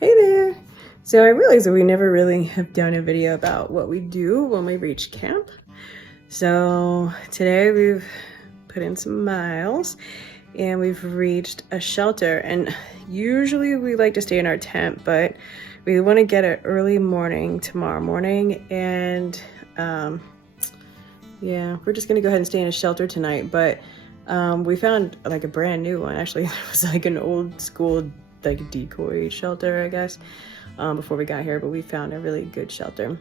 Hey there! So I realized that we never really have done a video about what we do when we reach camp. So today we've put in some miles and we've reached a shelter, and usually we like to stay in our tent, but we want to get an early morning tomorrow morning, and yeah, we're just gonna go ahead and stay in a shelter tonight. But we found like a brand new one. Actually, it was like an old school like decoy shelter, I guess, before we got here, but we found a really good shelter.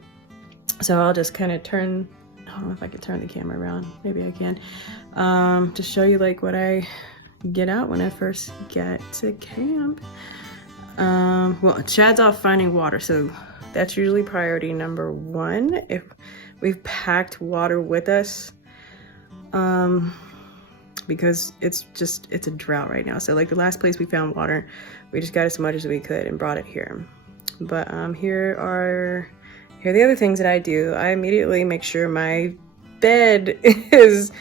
So I'll just kind of turn, I don't know if I could turn the camera around, maybe I can, to show you like what I get out when I first get to camp. Well, Chad's off finding water, so that's usually priority number one. If we've packed water with us, because it's a drought right now. So like the last place we found water, we just got as much as we could and brought it here. But here are the other things that I do. I immediately make sure my bed is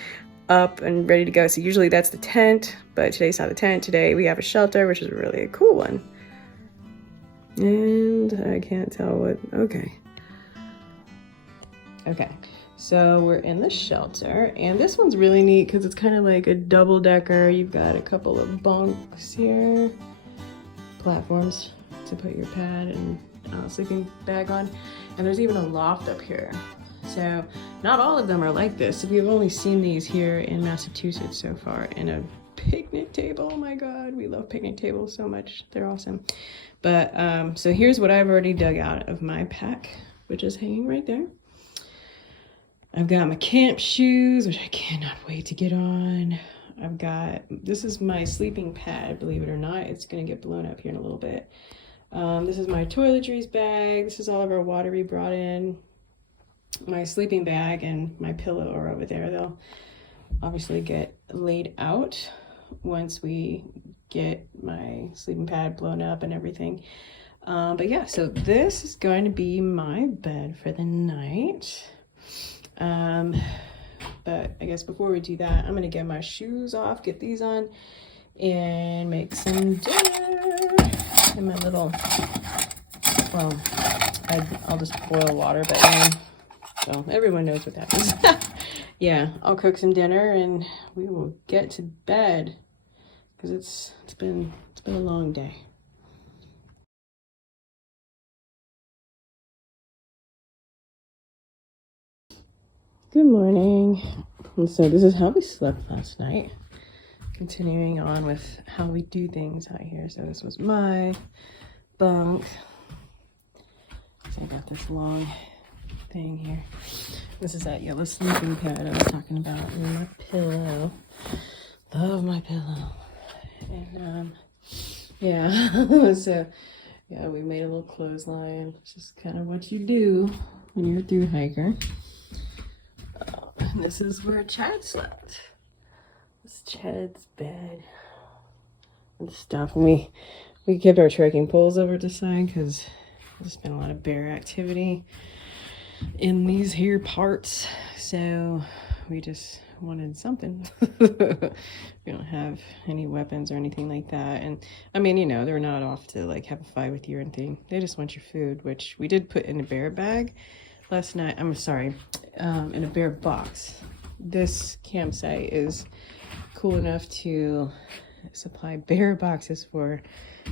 up and ready to go. So usually that's the tent, but today's not the tent. Today we have a shelter, which is really a cool one. And I can't tell what, okay. So we're in the shelter, and this one's really neat because it's kind of like a double decker. You've got a couple of bunks here, platforms to put your pad and sleeping bag on, and there's even a loft up here. So not all of them are like this. We've only seen these here in Massachusetts so far. And a picnic table, oh my god, we love picnic tables so much, they're awesome. But so here's what I've already dug out of my pack, which is hanging right there. I've got my camp shoes, which I cannot wait to get on. I've got, this is my sleeping pad, believe it or not. It's gonna get blown up here in a little bit. This is my toiletries bag. This is all of our water we brought in. My sleeping bag and my pillow are over there. They'll obviously get laid out once we get my sleeping pad blown up and everything. But yeah, so this is going to be my bed for the night. But I guess before we do that, I'm gonna get my shoes off, get these on, and make some dinner in my little, well, I'll just boil water, but yeah, so everyone knows what that is. Yeah, I'll cook some dinner and we will get to bed because it's been a long day. Good morning. And so this is how we slept last night. Continuing on with how we do things out here. So this was my bunk. So I got this long thing here. This is that yellow sleeping pad I was talking about. And my pillow. Love my pillow. And yeah. So yeah, we made a little clothesline. It's just kind of what you do when you're a thru hiker. And this is where Chad slept. This is Chad's bed and stuff. And we kept our trekking poles over to the side because there's been a lot of bear activity in these here parts. So we just wanted something. We don't have any weapons or anything like that. And I mean, you know, they're not off to like have a fight with you or anything. They just want your food, which we did put in a bear bag last night. I'm sorry, in a bear box. This campsite is cool enough to supply bear boxes for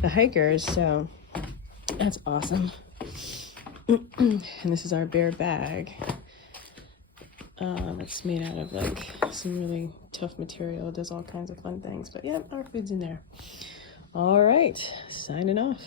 the hikers, so that's awesome. And this is our bear bag. It's made out of like some really tough material. It does all kinds of fun things, but yeah, our food's in there. All right, signing off.